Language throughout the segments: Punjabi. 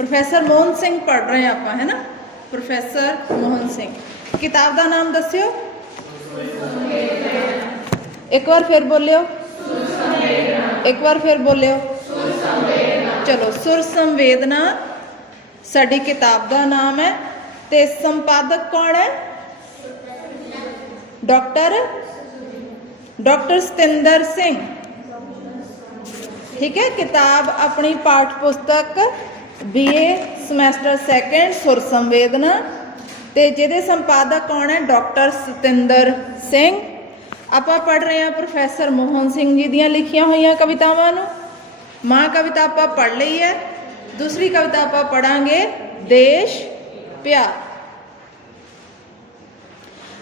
ਪ੍ਰੋਫੈਸਰ ਮੋਹਨ ਸਿੰਘ ਪੜ੍ਹ ਰਹੇ ਹਾਂ ਆਪਾਂ ਹੈ ਨਾ ਪ੍ਰੋਫੈਸਰ ਮੋਹਨ ਸਿੰਘ ਕਿਤਾਬ ਦਾ ਨਾਮ ਦੱਸਿਓ ਇੱਕ ਵਾਰ ਫਿਰ ਬੋਲਿਓ ਇੱਕ ਵਾਰ ਫਿਰ ਬੋਲਿਓ ਚਲੋ ਸੁਰ ਸੰਵੇਦਨਾ ਸਾਡੀ ਕਿਤਾਬ ਦਾ ਨਾਮ ਹੈ ਤੇ ਸੰਪਾਦਕ ਕੌਣ ਹੈ ਡਾਕਟਰ ਡਾਕਟਰ ਸਤਿੰਦਰ ਸਿੰਘ ਠੀਕ ਹੈ ਕਿਤਾਬ ਆਪਣੀ ਪਾਠ ਪੁਸਤਕ ਬੀਏ ਸਮੈਸਟਰ 2 ਸੁਰ ਸੰਵੇਦਨਾ। ਤੇ ਜਿਹਦੇ ਸੰਪਾਦਕ ਕੌਣ ਹੈ? ਡਾਕਟਰ ਸਤਿੰਦਰ ਸਿੰਘ। ਆਪਾਂ ਪੜ੍ਹ ਰਹੇ ਹਾਂ ਪ੍ਰੋਫੈਸਰ ਮੋਹਨ ਸਿੰਘ ਜੀ ਦੀਆਂ ਲਿਖੀਆਂ ਹੋਈਆਂ ਕਵਿਤਾਵਾਂ ਨੂੰ। ਮਾਂ ਕਵਿਤਾ ਆਪਾਂ ਪੜ੍ਹ ਲਈ ਹੈ। ਦੂਸਰੀ ਕਵਿਤਾ ਆਪਾਂ ਪੜਾਂਗੇ ਦੇਸ਼ ਪਿਆਰ।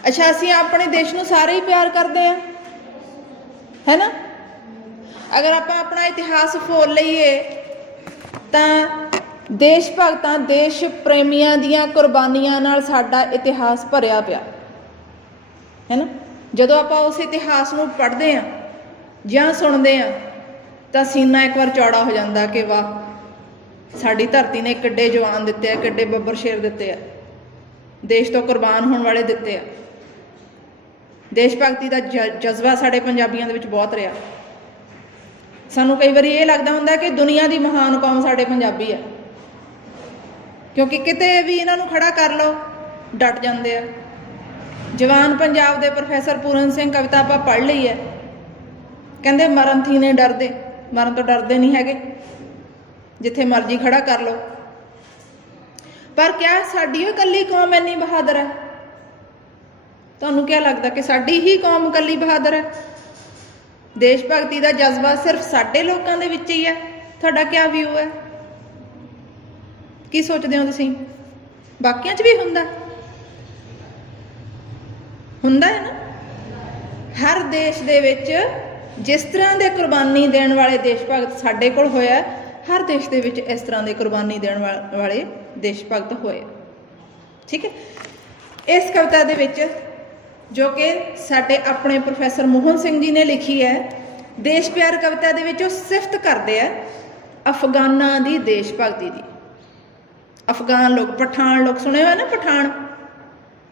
ਅੱਛਾ, ਅਸੀਂ ਆਪਣੇ ਦੇਸ਼ ਨੂੰ ਸਾਰੇ ਹੀ ਪਿਆਰ ਕਰਦੇ ਹਾਂ। ਹੈ ਨਾ? ਅਗਰ ਆਪਾਂ ਆਪਣਾ ਇਤਿਹਾਸ ਫੋਲ ਲਈਏ, ਤਾਂ ਦੇਸ਼ ਭਗਤਾਂ, ਦੇਸ਼ ਪ੍ਰੇਮੀਆਂ ਦੀਆਂ ਕੁਰਬਾਨੀਆਂ ਨਾਲ ਸਾਡਾ ਇਤਿਹਾਸ ਭਰਿਆ ਪਿਆ। ਹੈ ਨਾ ਜਦੋਂ ਆਪਾਂ ਉਸ ਇਤਿਹਾਸ ਨੂੰ ਪੜ੍ਹਦੇ ਹਾਂ ਜਾਂ ਸੁਣਦੇ ਹਾਂ, ਤਾਂ ਸੀਨਾ ਇੱਕ ਵਾਰ ਚੌੜਾ ਹੋ ਜਾਂਦਾ ਕਿ ਵਾਹ, ਸਾਡੀ ਧਰਤੀ ਨੇ ਕਿੱਡੇ ਜਵਾਨ ਦਿੱਤੇ ਆ, ਕਿੱਡੇ ਬੱਬਰ ਸ਼ੇਰ ਦਿੱਤੇ ਆ। ਦੇਸ਼ ਤੋਂ ਕੁਰਬਾਨ ਹੋਣ ਵਾਲੇ ਦਿੱਤੇ ਆ। ਦੇਸ਼ ਭਗਤੀ ਦਾ ਜ- ਜਜ਼ਬਾ ਸਾਡੇ ਪੰਜਾਬੀਆਂ ਦੇ ਵਿੱਚ ਬਹੁਤ ਰਿਹਾ। ਸਾਨੂੰ ਕਈ ਵਾਰੀ ਇਹ ਲੱਗਦਾ ਹੁੰਦਾ ਕਿ ਦੁਨੀਆ ਦੀ ਮਹਾਨ ਕੌਮ ਸਾਡੇ ਪੰਜਾਬੀ ਆ। ਕਿਉਂਕਿ ਕਿਤੇ ਵੀ ਇਹਨਾਂ ਨੂੰ ਖੜਾ ਕਰ ਲਓ, ਡਟ ਜਾਂਦੇ ਆ। ਜਵਾਨ ਪੰਜਾਬ ਦੇ ਪ੍ਰੋਫੈਸਰ ਪੂਰਨ ਸਿੰਘ ਕਵਿਤਾ ਆਪਾਂ ਪੜ੍ਹ ਲਈ ਹੈ। ਕਹਿੰਦੇ ਮਰਨ ਥੀ ਨੇ ਡਰਦੇ, ਮਰਨ ਤੋਂ ਡਰਦੇ ਨਹੀਂ ਹੈਗੇ। ਜਿੱਥੇ ਮਰਜ਼ੀ ਖੜਾ ਕਰ ਲਓ। ਪਰ ਕਿਆ ਸਾਡੀ ਉਹ ਇਕੱਲੀ ਕੌਮ ਇੰਨੀ ਬਹਾਦਰ ਹੈ? ਤੁਹਾਨੂੰ ਕੀ ਲੱਗਦਾ ਕਿ ਸਾਡੀ ਹੀ ਕੌਮ ਇਕੱਲੀ ਬਹਾਦਰ ਹੈ? ਦੇਸ਼ ਭਗਤੀ ਦਾ ਜਜ਼ਬਾ ਸਿਰਫ ਸਾਡੇ ਲੋਕਾਂ ਦੇ ਵਿੱਚ ਹੀ ਹੈ। ਤੁਹਾਡਾ ਕੀ ਵਿਊ ਹੈ? ਕੀ ਸੋਚਦੇ ਹੋ ਤੁਸੀਂ? ਬਾਕੀਆਂ 'ਚ ਵੀ ਹੁੰਦਾ? ਹੁੰਦਾ ਹੈ ਨਾ? ਹਰ ਦੇਸ਼ ਦੇ ਵਿੱਚ ਜਿਸ ਤਰ੍ਹਾਂ ਦੇ ਕੁਰਬਾਨੀ ਦੇਣ ਵਾਲੇ ਦੇਸ਼ ਭਗਤ ਸਾਡੇ ਕੋਲ ਹੋਇਆ, ਹਰ ਦੇਸ਼ ਦੇ ਵਿੱਚ ਇਸ ਤਰ੍ਹਾਂ ਦੇ ਕੁਰਬਾਨੀ ਦੇਣ ਵਾਲੇ ਦੇਸ਼ ਭਗਤ ਹੋਏ। ਠੀਕ ਹੈ? ਇਸ ਕਵਿਤਾ ਦੇ ਵਿੱਚ ਜੋ ਕਿ ਸਾਡੇ ਆਪਣੇ ਪ੍ਰੋਫੈਸਰ ਮੋਹਨ ਸਿੰਘ ਜੀ ਨੇ ਲਿਖੀ ਹੈ, ਦੇਸ਼ ਪਿਆਰ ਕਵਿਤਾ ਦੇ ਵਿੱਚ ਉਹ ਸਿਫਤ ਕਰਦੇ ਆ ਅਫਗਾਨਾਂ ਦੀ ਦੇਸ਼ ਭਗਤੀ ਦੀ। ਅਫਗਾਨ ਲੋਕ, ਪਠਾਨ ਲੋਕ ਸੁਣੇ ਹੋਏ ਨਾ ਪਠਾਨ?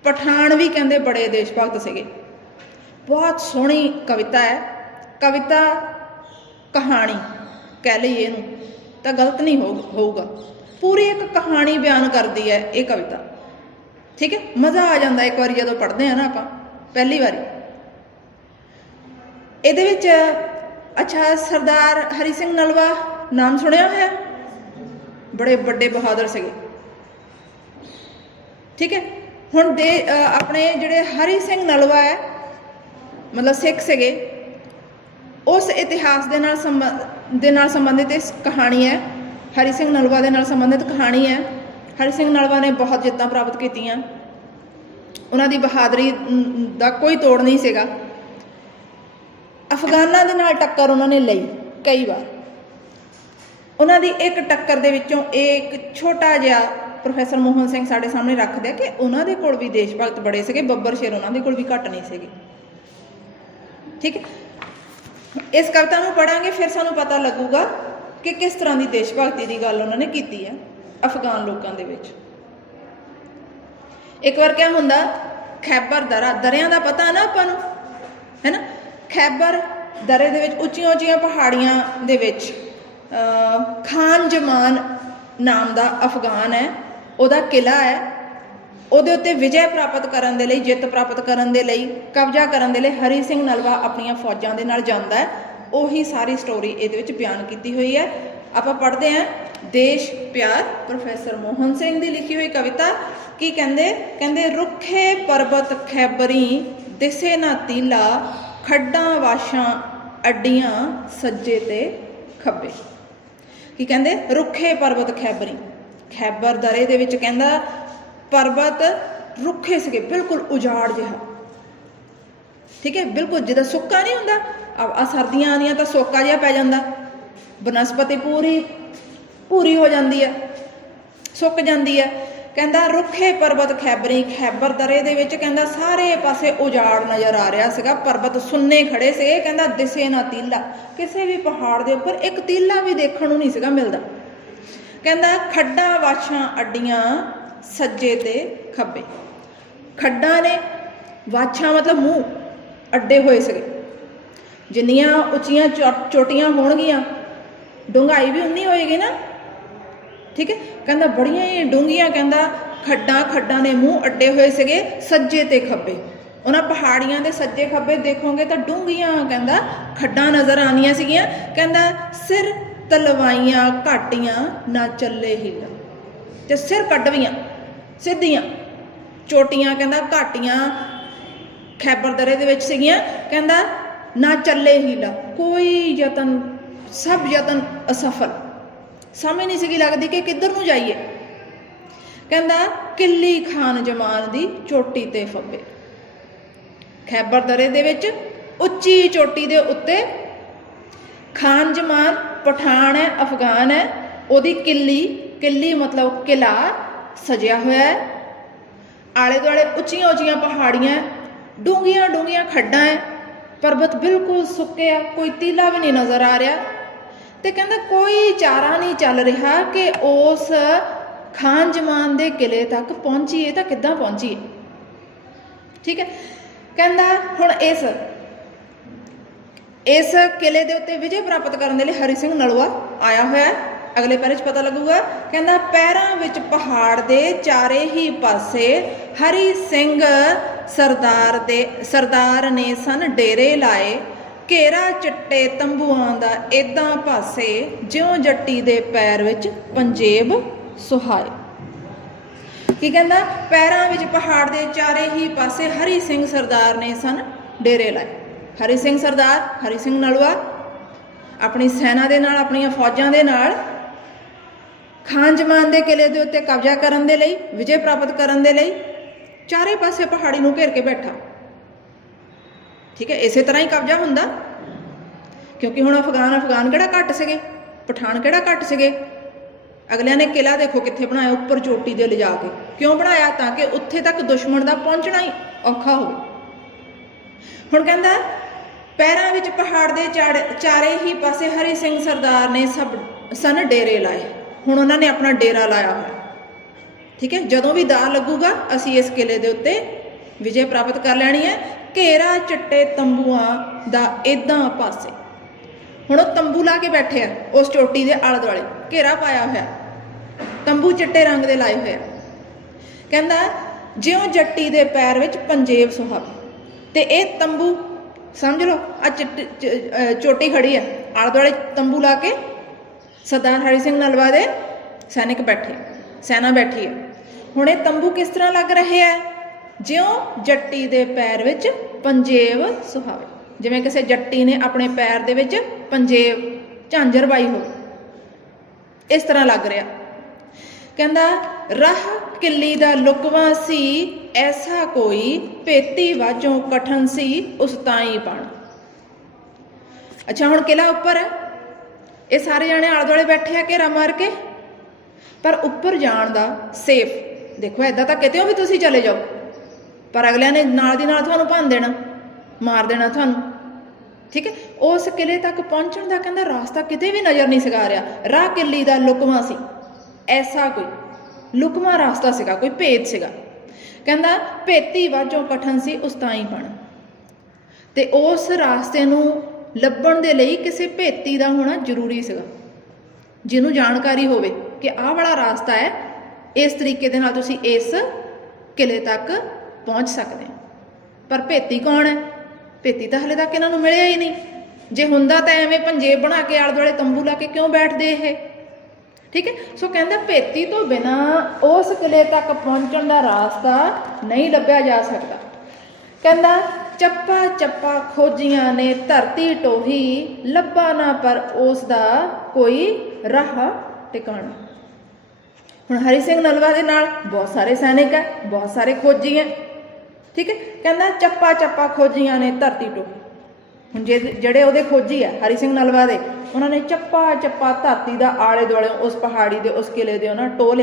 ਪਠਾਨ ਵੀ ਕਹਿੰਦੇ ਬੜੇ ਦੇਸ਼ ਭਗਤ ਸੀਗੇ। ਬਹੁਤ ਸੋਹਣੀ ਕਵਿਤਾ ਹੈ। ਕਵਿਤਾ, ਕਹਾਣੀ ਕਹਿ ਲਈਏ ਇਹਨੂੰ, ਤਾਂ ਗਲਤ ਨਹੀਂ ਹੋਊ- ਹੋਊਗਾ। ਪੂਰੀ ਇੱਕ ਕਹਾਣੀ ਬਿਆਨ ਕਰਦੀ ਹੈ ਇਹ ਕਵਿਤਾ। ਠੀਕ ਹੈ? ਮਜ਼ਾ ਆ ਜਾਂਦਾ ਇੱਕ ਵਾਰੀ ਜਦੋਂ ਪੜ੍ਹਦੇ ਆ ਨਾ ਆਪਾਂ, ਪਹਿਲੀ ਵਾਰੀ। ਇਹਦੇ ਵਿੱਚ, ਅੱਛਾ, ਸਰਦਾਰ ਹਰੀ ਸਿੰਘ ਨਲਵਾ, ਨਾਮ ਸੁਣਿਆ ਹੋਇਆ? ਬੜੇ ਵੱਡੇ ਬਹਾਦਰ ਸੀਗੇ। ਠੀਕ ਹੈ? ਹੁਣ ਦੇ ਆਪਣੇ ਜਿਹੜੇ ਹਰੀ ਸਿੰਘ ਨਲਵਾ ਹੈ, ਮਤਲਬ ਸਿੱਖ ਸੀਗੇ, ਉਸ ਇਤਿਹਾਸ ਦੇ ਨਾਲ ਸੰਬੰ- ਦੇ ਨਾਲ ਸੰਬੰਧਿਤ ਇਸ ਕਹਾਣੀ ਹੈ। ਹਰੀ ਸਿੰਘ ਨਲਵਾ ਦੇ ਨਾਲ ਸੰਬੰਧਿਤ ਕਹਾਣੀ ਹੈ। ਹਰੀ ਸਿੰਘ ਨਲਵਾ ਨੇ ਬਹੁਤ ਜਿੱਤਾਂ ਪ੍ਰਾਪਤ ਕੀਤੀਆਂ। ਉਹਨਾਂ ਦੀ ਬਹਾਦਰੀ ਦਾ ਕੋਈ ਤੋੜ ਨਹੀਂ ਸੀਗਾ। ਅਫਗਾਨਾਂ ਦੇ ਨਾਲ ਟੱਕਰ ਉਹਨਾਂ ਨੇ ਲਈ ਕਈ ਵਾਰ। ਉਹਨਾਂ ਦੀ ਇੱਕ ਟੱਕਰ ਦੇ ਵਿੱਚੋਂ ਇਹ ਇੱਕ ਛੋਟਾ ਜਿਹਾ ਪ੍ਰੋਫੈਸਰ ਮੋਹਨ ਸਿੰਘ ਸਾਡੇ ਸਾਹਮਣੇ ਰੱਖਦੇ ਆ ਕਿ ਉਹਨਾਂ ਦੇ ਕੋਲ ਵੀ ਦੇਸ਼ ਭਗਤ ਬੜੇ ਸੀਗੇ ਬੱਬਰ ਸ਼ੇਰ ਉਹਨਾਂ ਦੇ ਕੋਲ ਵੀ ਘੱਟ ਨਹੀਂ ਸੀਗੇ। ਠੀਕ ਹੈ? ਇਸ ਕਵਿਤਾ ਨੂੰ ਪੜਾਂਗੇ ਫਿਰ ਸਾਨੂੰ ਪਤਾ ਲੱਗੂਗਾ ਕਿ ਕਿਸ ਤਰ੍ਹਾਂ ਦੀ ਦੇਸ਼ ਭਗਤੀ ਦੀ ਗੱਲ ਉਹਨਾਂ ਨੇ ਕੀਤੀ ਹੈ ਅਫਗਾਨ ਲੋਕਾਂ ਦੇ ਵਿੱਚ। ਇੱਕ ਵਾਰ ਕਿਆ ਹੁੰਦਾ? ਖੈਬਰ ਦਰਾ ਦਰਿਆਂ ਦਾ ਪਤਾ ਨਾ ਆਪਾਂ ਨੂੰ ਹੈ ਨਾ? ਖੈਬਰ ਦਰੇ ਦੇ ਵਿੱਚ ਉੱਚੀਆਂ ਉੱਚੀਆਂ ਪਹਾੜੀਆਂ ਦੇ ਵਿੱਚ ਅਹ, ਖਾਨ ਜਮਾਨ ਨਾਮ ਦਾ ਅਫਗਾਨ ਹੈ। ਉਹਦਾ ਕਿਲਾ ਹੈ। ਉਹਦੇ ਉੱਤੇ ਵਿਜੈ ਪ੍ਰਾਪਤ ਕਰਨ ਦੇ ਲਈ, ਜਿੱਤ ਪ੍ਰਾਪਤ ਕਰਨ ਦੇ ਲਈ, ਕਬਜ਼ਾ ਕਰਨ ਦੇ ਲਈ ਹਰੀ ਸਿੰਘ ਨਲਵਾ ਆਪਣੀਆਂ ਫੌਜਾਂ ਦੇ ਨਾਲ ਜਾਂਦਾ ਹੈ। ਉਹੀ ਸਾਰੀ ਸਟੋਰੀ ਇਹਦੇ ਵਿੱਚ ਬਿਆਨ ਕੀਤੀ ਹੋਈ ਹੈ। ਆਪਾਂ ਪੜ੍ਹਦੇ ਹਾਂ। ਦੇਸ਼ ਪਿਆਰ, ਪ੍ਰੋਫੈਸਰ ਮੋਹਨ ਸਿੰਘ ਦੀ ਲਿਖੀ ਹੋਈ ਕਵਿਤਾ, ਕੀ ਕਹਿੰਦੇ? ਕਹਿੰਦੇ, ਰੁੱਖੇ ਪਰਬਤ ਖੈਬਰੀ, ਦਿਸੇ ਨਾ ਤੀਲਾ, ਖੱਡਾਂ ਵਾਸ਼ਾਂ ਅੱਡੀਆਂ ਸੱਜੇ ਤੇ ਖੱਬੇ। ਕੀ ਕਹਿੰਦੇ? ਰੁੱਖੇ ਪਰਬਤ ਖੈਬਰੀ। ਖੈਬਰ ਦਰੇ ਦੇ ਵਿੱਚ ਕਹਿੰਦਾ, ਪਰਬਤ ਰੁੱਖੇ ਸੀਗੇ, ਬਿਲਕੁਲ ਉਜਾੜ ਜਿਹਾ। ਠੀਕ ਹੈ, ਬਿਲਕੁਲ ਜਿਹਦਾ ਸੁੱਕਾ ਨਹੀਂ ਹੁੰਦਾ ਆ ਸਰਦੀਆਂ ਆਉਂਦੀਆਂ ਤਾਂ ਸੋਕਾ ਜਿਹਾ ਪੈ ਜਾਂਦਾ। ਬਨਸਪਤੀ ਪੂਰੀ ਪੂਰੀ ਹੋ ਜਾਂਦੀ ਹੈ, ਸੁੱਕ ਜਾਂਦੀ ਹੈ। ਕਹਿੰਦਾ, ਰੁੱਖੇ ਪਰਬਤ ਖੈਬਰੀ, ਖੈਬਰ ਦਰੇ ਦੇ ਵਿੱਚ ਕਹਿੰਦਾ, ਸਾਰੇ ਪਾਸੇ ਉਜਾੜ ਨਜ਼ਰ ਆ ਰਿਹਾ ਸੀਗਾ, ਪਰਬਤ ਸੁੰਨੇ ਖੜੇ ਸੀਗੇ। ਕਹਿੰਦਾ, ਦਿਸੇ ਨਾ ਤੀਲਾ, ਕਿਸੇ ਵੀ ਪਹਾੜ ਦੇ ਉੱਪਰ ਇੱਕ ਤੀਲਾ ਵੀ ਦੇਖਣ ਨੂੰ ਨਹੀਂ ਸੀਗਾ ਮਿਲਦਾ। ਕਹਿੰਦਾ ਖੱਡਾਂ ਵਾਛਾਂ ਅੱਡੀਆਂ ਸੱਜੇ ਤੇ ਖੱਬੇ। ਖੱਡਾਂ ਨੇ ਵਾਛਾਂ ਮਤਲਬ ਮੂੰਹ ਅੱਡੇ ਹੋਏ ਸੀਗੇ। ਜਿੰਨੀਆਂ ਉੱਚੀਆਂ ਚੋ- ਚੋਟੀਆਂ ਹੋਣਗੀਆਂ, ਡੂੰਘਾਈ ਵੀ ਉਨੀ ਹੋਏਗੀ ਨਾ। ਠੀਕ ਹੈ? ਕਹਿੰਦਾ ਬੜੀਆਂ ਹੀ ਡੂੰਘੀਆਂ, ਕਹਿੰਦਾ ਖੱਡਾਂ ਖੱਡਾਂ ਦੇ ਮੂੰਹ ਅੱਡੇ ਹੋਏ ਸੀਗੇ ਸੱਜੇ ਤੇ ਖੱਬੇ। ਉਹਨਾਂ ਪਹਾੜੀਆਂ ਦੇ ਸੱਜੇ ਖੱਬੇ ਦੇਖੋਗੇ ਤਾਂ ਡੂੰਘੀਆਂ, ਕਹਿੰਦਾ ਖੱਡਾਂ ਨਜ਼ਰ ਆਉਂਦੀਆਂ ਸੀਗੀਆਂ। ਕਹਿੰਦਾ ਸਿਰ ਤਲਵਾਈਆਂ ਘਾਟੀਆਂ ਨਾ ਚੱਲੇ ਹੀਲਾ ਤੇ ਸਿਰ ਕੱਢਵੀਆਂ ਸਿੱਧੀਆਂ। ਚੋਟੀਆਂ ਕਹਿੰਦਾ ਘਾਟੀਆਂ ਖੈਬਰ ਦਰੇ ਦੇ ਵਿੱਚ ਸੀਗੀਆਂ, ਕਹਿੰਦਾ ਨਾ ਚੱਲੇ ਹੀਲਾ ਕੋਈ ਯਤਨ, ਸਭ ਯਤਨ ਅਸਫਲ। ਸਮਝ ਨਹੀਂ ਸੀਗੀ ਲੱਗਦੀ ਕਿ ਕਿੱਧਰ ਨੂੰ ਜਾਈਏ। ਕਹਿੰਦਾ ਕਿੱਲੀ ਖਾਨ ਜਮਾਨ ਦੀ ਚੋਟੀ ਤੇ ਫੱਬੇ। ਖੈਬਰ ਦਰੇ ਦੇ ਵਿੱਚ ਉੱਚੀ ਚੋਟੀ ਦੇ ਉੱਤੇ ਖਾਨ ਜਮਾਨ ਪਠਾਨ ਹੈ, ਅਫਗਾਨ ਹੈ, ਉਹਦੀ ਕਿੱਲੀ ਕਿੱਲੀ ਮਤਲਬ ਕਿਲਾ ਸਜਿਆ ਹੋਇਆ ਹੈ। ਆਲੇ ਦੁਆਲੇ ਉੱਚੀਆਂ ਉੱਚੀਆਂ ਪਹਾੜੀਆਂ ਡੂੰਘੀਆਂ ਡੂੰਘੀਆਂ ਖੱਡਾਂ ਹੈ, ਪਰਬਤ ਬਿਲਕੁਲ ਸੁੱਕੇ ਆ, ਕੋਈ ਤੀਲਾ ਵੀ ਨਹੀਂ ਨਜ਼ਰ ਆ ਰਿਹਾ। ਤੇ ਕਹਿੰਦਾ ਕੋਈ ਚਾਰਾ ਨਹੀਂ ਚੱਲ ਰਿਹਾ ਕਿ ਉਸ ਖਾਨ ਜਮਾਨ ਦੇ ਕਿਲੇ ਤੱਕ ਪਹੁੰਚੀਏ ਤਾਂ ਕਿੱਦਾਂ ਪਹੁੰਚੀਏ? ਠੀਕ ਹੈ। ਕਹਿੰਦਾ ਹੁਣ ਇਸ ਇਸ ਕਿਲੇ ਦੇ ਉੱਤੇ ਵਿਜੇ ਪ੍ਰਾਪਤ ਕਰਨ ਦੇ ਲਈ ਹਰੀ ਸਿੰਘ ਨਲੂਆ ਆਇਆ ਹੋਇਆ ਹੈ। ਅਗਲੇ ਪੈਰੇ 'ਚ ਪਤਾ ਲੱਗੂਗਾ, ਕਹਿੰਦਾ ਪੈਰਾਂ ਵਿੱਚ ਪਹਾੜ ਦੇ ਚਾਰੇ ਹੀ ਪਾਸੇ ਹਰੀ ਸਿੰਘ ਸਰਦਾਰ ਦੇ, ਸਰਦਾਰ ਨੇ ਸਨ ਡੇਰੇ ਲਾਏ। ਘੇਰਾ ਚਿੱਟੇ ਤੰਬੂਆਂ ਦਾ ਏਦਾਂ ਪਾਸੇ ਜਿਉਂ ਜੱਟੀ ਦੇ ਪੈਰ ਵਿੱਚ ਪੰਜੇਬ ਸੁਹਾਏ। ਕੀ ਕਹਿੰਦਾ? ਪੈਰਾਂ ਵਿੱਚ ਪਹਾੜ ਦੇ ਚਾਰੇ ਹੀ ਪਾਸੇ ਹਰੀ ਸਿੰਘ ਸਰਦਾਰ ਨੇ ਸਨ ਡੇਰੇ ਲਾਏ। ਹਰੀ ਸਿੰਘ ਸਰਦਾਰ, ਹਰੀ ਸਿੰਘ ਨਲੂਆ, ਆਪਣੀ ਸੈਨਾ ਦੇ ਨਾਲ, ਆਪਣੀਆਂ ਫੌਜਾਂ ਦੇ ਨਾਲ, ਖਾਨ ਜਮਾਨ ਦੇ ਕਿਲੇ ਦੇ ਉੱਤੇ ਕਬਜ਼ਾ ਕਰਨ ਦੇ ਲਈ, ਵਿਜੇ ਪ੍ਰਾਪਤ ਕਰਨ ਦੇ ਲਈ ਚਾਰੇ ਪਾਸੇ ਪਹਾੜੀ ਨੂੰ ਘੇਰ ਕੇ ਬੈਠਾ। ਠੀਕ ਹੈ, ਇਸੇ ਤਰ੍ਹਾਂ ਹੀ ਕਬਜ਼ਾ ਹੁੰਦਾ। ਕਿਉਂਕਿ ਹੁਣ ਅਫਗਾਨ ਅਫਗਾਨ ਕਿਹੜਾ ਘੱਟ ਸੀਗੇ? ਪਠਾਨ ਕਿਹੜਾ ਘੱਟ ਸੀਗੇ? ਅਗਲਿਆਂ ਨੇ ਕਿਲਾ ਦੇਖੋ ਕਿੱਥੇ ਬਣਾਇਆ, ਉੱਪਰ ਚੋਟੀ ਦੇ ਲਿਜਾ ਕੇ। ਕਿਉਂ ਬਣਾਇਆ? ਤਾਂ ਕਿ ਉੱਥੇ ਤੱਕ ਦੁਸ਼ਮਣ ਦਾ ਪਹੁੰਚਣਾ ਹੀ ਔਖਾ ਹੋਵੇ। ਹੁਣ ਕਹਿੰਦਾ ਪੈਰਾਂ ਵਿੱਚ ਪਹਾੜ ਦੇ ਚਾੜ- ਚਾਰੇ ਹੀ ਪਾਸੇ ਹਰੀ ਸਿੰਘ ਸਰਦਾਰ ਨੇ ਸਭ ਸਨ ਡੇਰੇ ਲਾਏ। ਹੁਣ ਉਹਨਾਂ ਨੇ ਆਪਣਾ ਡੇਰਾ ਲਾਇਆ ਹੋਇਆ। ਠੀਕ ਹੈ? ਜਦੋਂ ਵੀ ਦਾ ਲੱਗੂਗਾ, ਅਸੀਂ ਇਸ ਕਿਲੇ ਦੇ ਉੱਤੇ ਵਿਜੇ ਪ੍ਰਾਪਤ ਕਰ ਲੈਣੀ ਹੈ। ਘੇਰਾ, ਚਿੱਟੇ, ਤੰਬੂਆਂ ਦਾ ਇਦਾਂ ਪਾਸੇ। ਹੁਣ ਉਹ ਤੰਬੂ ਲਾ ਕੇ ਬੈਠੇ ਆ, ਉਸ ਚੋਟੀ ਦੇ ਆਲੇ ਦੁਆਲੇ। ਘੇਰਾ ਪਾਇਆ ਹੋਇਆ। ਤੰਬੂ ਚਿੱਟੇ ਰੰਗ ਦੇ ਲਾਏ ਹੋਏ ਆ। ਕਹਿੰਦਾ, ਜਿਉਂ ਜੱਟੀ ਦੇ ਪੈਰ ਵਿੱਚ ਪੰਜੇਬ ਸੁਹਾਵੇ, ਤੇ ਇਹ ਤੰਬੂ ਸਮਝ ਲਓ ਆ ਚੋਟੀ ਖੜੀ ਆ ਆਲੇ ਦੁਆਲੇ ਤੰਬੂ ਲਾ ਕੇ ਸਰਦਾਰ ਹਰੀ ਸਿੰਘ ਨਲਵਾ ਦੇ, ਸੈਨਿਕ ਬੈਠੇ, ਸੈਨਾ ਬੈਠੀ ਹੈ। ਹੁਣ ਇਹ ਤੰਬੂ ਕਿਸ ਤਰ੍ਹਾਂ ਲੱਗ ਰਹੇ ਆ ਜਿਉਂ ਜੱਟੀ ਦੇ ਪੈਰ ਵਿੱਚ ਪੰਜੇਬ ਸੁਹਾਵੇ। ਜਿਵੇਂ ਕਿਸੇ ਜੱਟੀ ਨੇ ਆਪਣੇ ਪੈਰ ਦੇ ਵਿੱਚ ਪੰਜੇਬ ਝਾਂਜਰ ਪਾਈ ਹੋ ਇਸ ਤਰ੍ਹਾਂ ਲੱਗ ਰਿਹਾ। ਕਹਿੰਦਾ, ਰਾਹ ਕਿੱਲੀ ਦਾ ਲੁਕਵਾ ਸੀ, ਐਸਾ ਕੋਈ ਭੇਤੀ ਵਾਜੋਂ ਕਠਨ ਸੀ, ਉਸ ਤਾਈ ਪਣ। ਅੱਛਾ, ਹੁਣ ਕਿਲਾ ਉੱਪਰ ਹੈ। ਇਹ ਸਾਰੇ ਜਾਣੇ ਆਲੇ ਦੁਆਲੇ ਬੈਠੇ ਆ ਘੇਰਾ ਮਾਰ ਕੇ। ਪਰ ਉੱਪਰ ਜਾਣ ਦਾ ਸੇਫ। ਦੇਖੋ ਐਦਾਂ ਤਾਂ ਕਿਤੇ ਵੀ ਤੁਸੀਂ ਚਲੇ ਜਾਓ। ਪਰ ਅਗਲਿਆਂ ਨੇ ਨਾਲ ਦੀ ਨਾਲ ਤੁਹਾਨੂੰ ਭੰਨ ਦੇਣਾ, ਮਾਰ ਦੇਣਾ ਤੁਹਾਨੂੰ। ਠੀਕ ਹੈ? ਉਸ ਕਿਲੇ ਤੱਕ ਪਹੁੰਚਣ ਦਾ ਕਹਿੰਦਾ ਰਾਸਤਾ ਕਿਤੇ ਵੀ ਨਜ਼ਰ ਨਹੀਂ ਸਿਗਾ ਰਿਹਾ। ਰਾਹ ਕਿੱਲੀ ਦਾ ਲੁਕਵਾ ਸੀ। ਐਸਾ ਕੋਈ ਲੁਕਮਾ ਰਾਸਤਾ ਸੀਗਾ, ਕੋਈ ਭੇਦ ਸੀਗਾ। ਕਹਿੰਦਾ, ਭੇਤੀ ਵਾਜੋਂ ਕਠਨ ਸੀ, ਉਸ ਤਾਂ ਹੀ ਪਣ ਤੇ ਉਸ ਰਾਸਤੇ ਨੂੰ ਲੱਭਣ ਦੇ ਲਈ ਕਿਸੇ ਭੇਤੀ ਦਾ ਹੋਣਾ ਜ਼ਰੂਰੀ ਸੀਗਾ। ਜਿਹਨੂੰ ਜਾਣਕਾਰੀ ਹੋਵੇ ਕਿ ਆਹ ਵਾਲਾ ਰਾਸਤਾ ਹੈ, ਇਸ ਤਰੀਕੇ ਦੇ ਨਾਲ ਤੁਸੀਂ ਇਸ ਕਿਲੇ ਤੱਕ ਪਹੁੰਚ ਸਕਦੇ ਹੋ। ਪਰ ਭੇਤੀ ਕੌਣ ਹੈ? ਭੇਤੀ ਤਾਂ ਹਲੇ ਤੱਕ ਇਹਨਾਂ ਨੂੰ ਮਿਲਿਆ ਹੀ ਨਹੀਂ। ਜੇ ਹੁੰਦਾ ਤਾਂ ਐਵੇਂ ਪੰਜੇਬ ਬਣਾ ਕੇ ਆਲੇ ਦੁਆਲੇ ਤੰਬੂ ਲਾ ਕੇ ਕਿਉਂ ਬੈਠਦੇ ਇਹ? ਠੀਕ ਹੈ? ਸੋ ਕਹਿੰਦਾ ਭੇਤੀ ਤੋਂ ਬਿਨਾ ਉਸ ਕਿਲੇ ਤੱਕ ਪਹੁੰਚਣ ਦਾ ਰਾਸਤਾ ਨਹੀਂ ਲੱਭਿਆ ਜਾ ਸਕਦਾ। ਕਹਿੰਦਾ, ਚੱਪਾ ਚੱਪਾ ਖੋਜੀਆਂ ਨੇ, ਧਰਤੀ ਟੋਹੀ, ਲੱਭਾ ਨਾ ਪਰ ਉਸ ਦਾ ਕੋਈ ਰਾਹ ਟਿਕਾਣਾ। ਹੁਣ ਹਰੀ ਸਿੰਘ ਨਲਵਾ ਦੇ ਨਾਲ ਬਹੁਤ ਸਾਰੇ ਸੈਨਿਕ ਹੈ, ਬਹੁਤ ਸਾਰੇ ਖੋਜੀ ਹੈ। ਠੀਕ ਹੈ? ਕਹਿੰਦਾ, ਚੱਪਾ ਚੱਪਾ ਖੋਜੀਆਂ ਨੇ, ਧਰਤੀ ਟੋਹੀ। ਹੁਣ ਜੇ ਜਿਹੜੇ ਉਹਦੇ ਖੋਜੀ ਆ ਹਰੀ ਸਿੰਘ ਨਲਵਾ ਦੇ ਉਹਨਾਂ ਨੇ ਚੱਪਾ ਚੱਪਾ ਧਰਤੀ ਦਾ ਆਲੇ ਦੁਆਲੇ ਉਸ ਪਹਾੜੀ ਦੇ, ਉਸ ਕਿਲੇ ਦੇ ਉਹਨਾਂ ਟੋਹ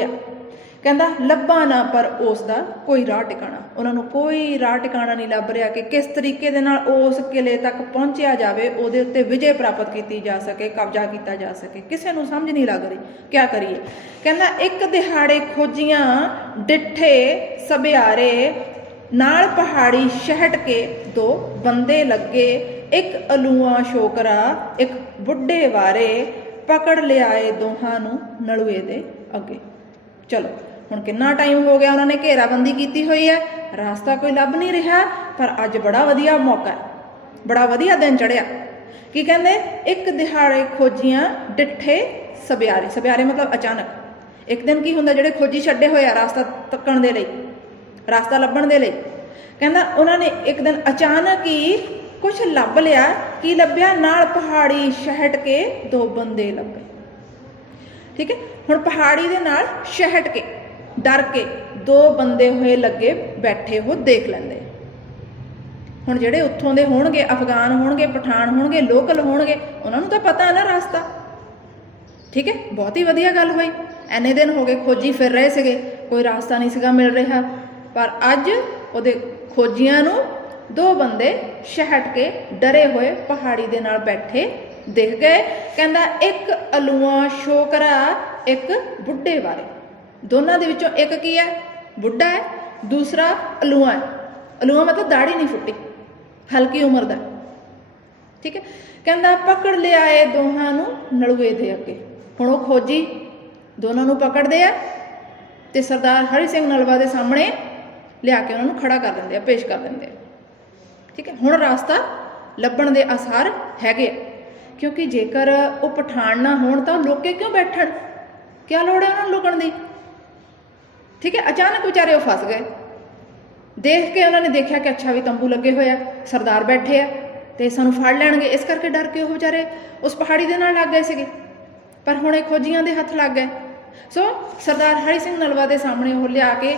ਕਹਿੰਦਾ, ਲੱਭਾ ਨਾ, ਪਰ ਉਸ ਦਾ ਕੋਈ ਰਾਹ ਟਿਕਾਣਾ। ਉਹਨਾਂ ਨੂੰ ਕੋਈ ਰਾਹ ਟਿਕਾਣਾ ਨਹੀਂ ਲੱਭ ਰਿਹਾ ਕਿ ਕਿਸ ਤਰੀਕੇ ਦੇ ਨਾਲ ਉਸ ਕਿਲੇ ਤੱਕ ਪਹੁੰਚਿਆ ਜਾਵੇ, ਉਹਦੇ ਉੱਤੇ ਵਿਜੇ ਪ੍ਰਾਪਤ ਕੀਤੀ ਜਾ ਸਕੇ, ਕਬਜ਼ਾ ਕੀਤਾ ਜਾ ਸਕੇ। ਕਿਸੇ ਨੂੰ ਸਮਝ ਨਹੀਂ ਲੱਗ ਰਹੀ ਕੀ ਕਰੀਏ? ਕਹਿੰਦਾ, ਇੱਕ ਦਿਹਾੜੇ ਖੋਜੀਆਂ ਡਿੱਠੇ ਸਬਿਆਰੇ ਨਾਲ ਪਹਾੜੀ ਸ਼ਹਿਟ ਕੇ ਦੋ ਬੰਦੇ ਲੱਗੇ ਇੱਕ ਅਲੂਆਂ ਸ਼ੋਕਰਾ, ਇੱਕ ਬੁੱਢੇ ਵਾਰੇ ਪਕੜ ਲਿਆਏ ਦੋਹਾਂ ਨੂੰ ਨਲੂਏ ਦੇ ਅੱਗੇ। ਚਲੋ, ਹੁਣ ਕਿੰਨਾ ਟਾਈਮ ਹੋ ਗਿਆ ਉਹਨਾਂ ਨੇ ਘੇਰਾਬੰਦੀ ਕੀਤੀ ਹੋਈ ਹੈ? ਰਾਸਤਾ ਕੋਈ ਲੱਭ ਨਹੀਂ ਰਿਹਾ, ਪਰ ਅੱਜ ਬੜਾ ਵਧੀਆ ਮੌਕਾ ਹੈ। ਬੜਾ ਵਧੀਆ ਦਿਨ ਚੜਿਆ ਕੀ ਕਹਿੰਦੇ? ਇੱਕ ਦਿਹਾੜੇ ਖੋਜੀਆਂ ਡਿੱਠੇ ਸਬਿਆਰੇ ਸਬਿਆਰੇ ਮਤਲਬ ਅਚਾਨਕ। ਇੱਕ ਦਿਨ ਕੀ ਹੁੰਦਾ ਜਿਹੜੇ ਖੋਜੀ ਛੱਡੇ ਹੋਏ ਆ ਰਾਸਤਾ ਤੱਕਣ ਦੇ ਲਈ, ਰਾਸਤਾ ਲੱਭਣ ਦੇ ਲਈ। ਕਹਿੰਦਾ ਉਹਨਾਂ ਨੇ ਇੱਕ ਦਿਨ ਅਚਾਨਕ ਹੀ ਕੁਝ ਲੱਭ ਲਿਆ, ਕੀ ਲੱਭਿਆ? ਨਾਲ ਪਹਾੜੀ ਸ਼ਹਿਟ ਕੇ ਦੋ ਬੰਦੇ ਲੱਭੇ। ਠੀਕ ਹੈ? ਹੁਣ ਪਹਾੜੀ ਦੇ ਨਾਲ ਸ਼ਹਿਟ ਕੇ, ਡਰ ਕੇ ਦੋ ਬੰਦੇ ਹੋਏ ਲੱਗੇ, ਬੈਠੇ ਹੋ ਦੇਖ ਲੈਂਦੇ। ਹੁਣ ਜਿਹੜੇ ਉੱਥੋਂ ਦੇ ਹੋਣਗੇ, ਅਫਗਾਨ ਹੋਣਗੇ, ਪਠਾਨ ਹੋਣਗੇ, ਲੋਕਲ ਹੋਣਗੇ, ਉਹਨਾਂ ਨੂੰ ਤਾਂ ਪਤਾ ਨਾ ਰਸਤਾ। ਠੀਕ ਹੈ? ਬਹੁਤ ਹੀ ਵਧੀਆ ਗੱਲ ਹੋਈ। ਐਨੇ ਦਿਨ ਹੋ ਗਏ ਖੋਜੀ ਫਿਰ ਰਹੇ ਸੀਗੇ, ਕੋਈ ਰਸਤਾ ਨਹੀਂ ਸੀਗਾ ਮਿਲ ਰਿਹਾ। ਪਰ ਅੱਜ ਉਹਦੇ ਖੋਜੀਆਂ ਨੂੰ ਦੋ ਬੰਦੇ ਸ਼ਹਿਟ ਕੇ ਡਰੇ ਹੋਏ ਪਹਾੜੀ ਦੇ ਨਾਲ ਬੈਠੇ ਦਿਖ ਗਏ। ਕਹਿੰਦਾ, ਇੱਕ ਅਲੂਆ ਸ਼ੋਕਰਾ, ਇੱਕ ਬੁੱਢੇ ਬਾਰੇ। ਦੋਨਾਂ ਦੇ ਵਿੱਚੋਂ ਇੱਕ ਕੀ ਹੈ? ਬੁੱਢਾ ਹੈ, ਦੂਸਰਾ ਅਲੂਆ ਹੈ। ਅਲੂਆ ਮਤਲਬ ਦਾੜੀ ਨਹੀਂ ਫੁੱਟੀ, ਹਲਕੀ ਉਮਰ ਦਾ। ਠੀਕ ਹੈ? ਕਹਿੰਦਾ, ਪਕੜ ਲਿਆਏ ਦੋਹਾਂ ਨੂੰ ਨਲੂਏ ਦੇ ਅੱਗੇ। ਹੁਣ ਉਹ ਖੋਜੀ, ਦੋਨਾਂ ਨੂੰ ਪਕੜਦੇ ਆ ਤੇ ਸਰਦਾਰ ਹਰੀ ਸਿੰਘ ਨਲਵਾ ਦੇ ਸਾਹਮਣੇ ਲਿਆ ਕੇ ਉਹਨਾਂ ਨੂੰ ਖੜਾ ਕਰ ਦਿੰਦੇ ਆ, ਪੇਸ਼ ਕਰ ਦਿੰਦੇ ਆ। ਠੀਕ ਹੈ? ਹੁਣ ਰਾਸਤਾ ਲੱਭਣ ਦੇ ਆਸਾਰ ਹੈਗੇ ਕਿਉਂਕਿ ਜੇਕਰ ਉਹ ਪਠਾਨ ਨਾ ਹੋਣ ਤਾਂ ਉਹ ਲੋਕੇ ਕਿਉਂ ਬੈਠਣ? ਕੀ ਲੋੜ ਹੈ ਉਹਨਾਂ ਨੂੰ ਲੁਕਣ ਦੀ? ਠੀਕ ਹੈ? ਅਚਾਨਕ ਵਿਚਾਰੇ ਉਹ ਫਸ ਗਏ। ਦੇਖ ਕੇ ਉਹਨਾਂ ਨੇ ਦੇਖਿਆ ਕਿ ਅੱਛਾ ਵੀ ਤੰਬੂ ਲੱਗੇ ਹੋਏ ਆ, ਸਰਦਾਰ ਬੈਠੇ ਆ ਤੇ ਸਾਨੂੰ ਫੜ ਲੈਣਗੇ। ਇਸ ਕਰਕੇ ਡਰ ਕੇ ਉਹ ਵਿਚਾਰੇ ਉਸ ਪਹਾੜੀ ਦੇ ਨਾਲ ਲੱਗ ਗਏ ਸੀਗੇ। ਪਰ ਹੁਣ ਇਹ ਖੋਜੀਆਂ ਦੇ ਹੱਥ ਲੱਗ ਗਏ। ਸੋ ਸਰਦਾਰ ਹਰੀ ਸਿੰਘ ਨਲਵਾ ਦੇ ਸਾਹਮਣੇ ਉਹ ਲਿਆ ਕੇ